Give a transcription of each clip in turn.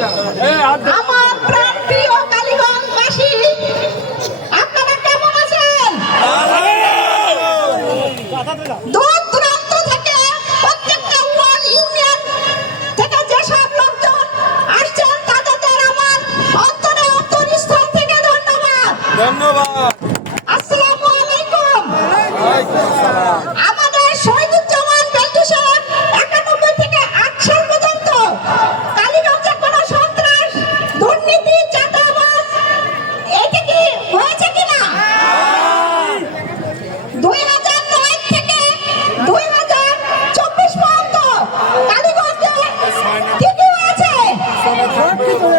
আমার প্রাণ প্রিয় কালীগঞ্জবাসী আপনারা কেমন আছেন? দূর দূরান্ত থেকে প্রত্যেকটা ওয়ার্ড ইউনিয়ন থেকে যেসব লোকজন আসছেন তাদের আমার অন্তরে অন্তরস্থল থেকে ধন্যবাদ। ধন্যবাদ। আসসালামু আলাইকুম। Oh,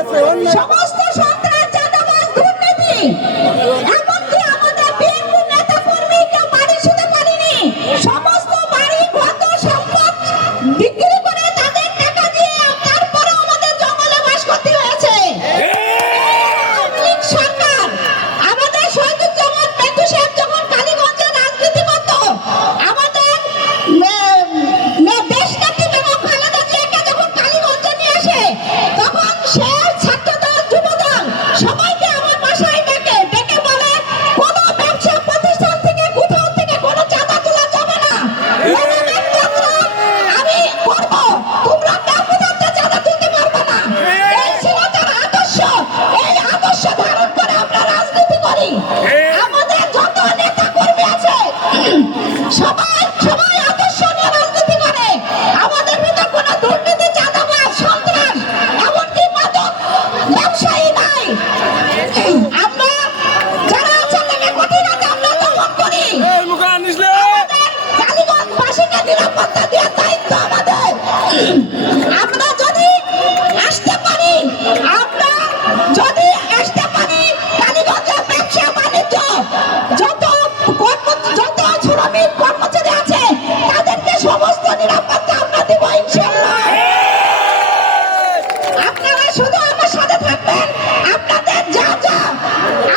শুধু আমার সাথে থাকবেন? আপনাদের যা যা।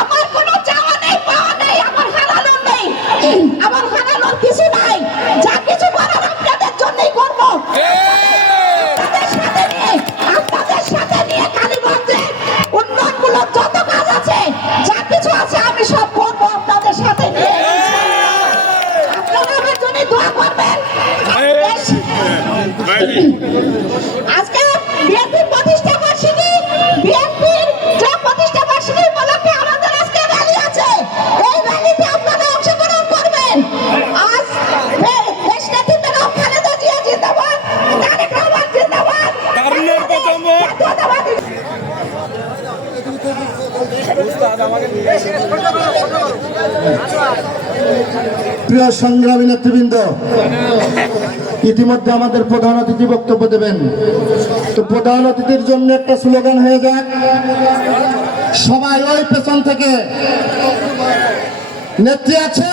আমার কোনো চাওয়া নেই পাওয়া নেই আমার হারানোর নেই। আমার হারানোর কিছু নাই। যা কিছু করার আপনাদের জন্যই করব। আপনাদের সাথে নিয়ে আপনাদের সাথে নিয়ে কালীগঞ্জে উন্নয়নমূলক যত কাজ আছে যা কিছু আছে আমি সব করব আপনাদের সাথে নিয়ে। আপনারা আমার জন্য দোয়া করবেন। প্রিয় সংগ্রামী নেতৃবৃন্দ, ইতিমধ্যে আমাদের প্রধান অতিথি বক্তব্য দেবেন। তো প্রধান অতিথির জন্য একটা স্লোগান হয়ে যাক। সবাই ওই পেছন থেকে। নেত্রী আছে?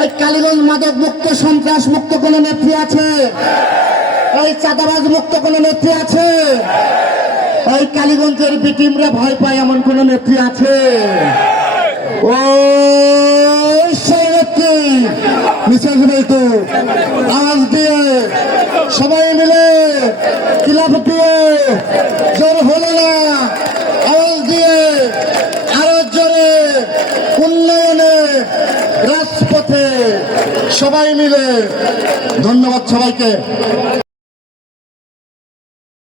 ওই কালীগঞ্জ মাদক মুক্ত, সন্ত্রাস মুক্ত কোনো নেত্রী আছে? ওই চাঁদাবাজ মুক্ত কোনো নেত্রী আছে? ওই কালীগঞ্জের বিটিমরা ভয় পায় এমন কোন নেত্রী আছে? ও, সেই নেত্রী। মিসেস বেলটু আওয়াজ দিয়ে সবাই মিলে কিলাপ দিয়ে জোর হলো না। আওয়াজ দিয়ে আরও জোরে উন্নয়নে রাজপথে সবাই মিলে ধন্যবাদ সবাইকে।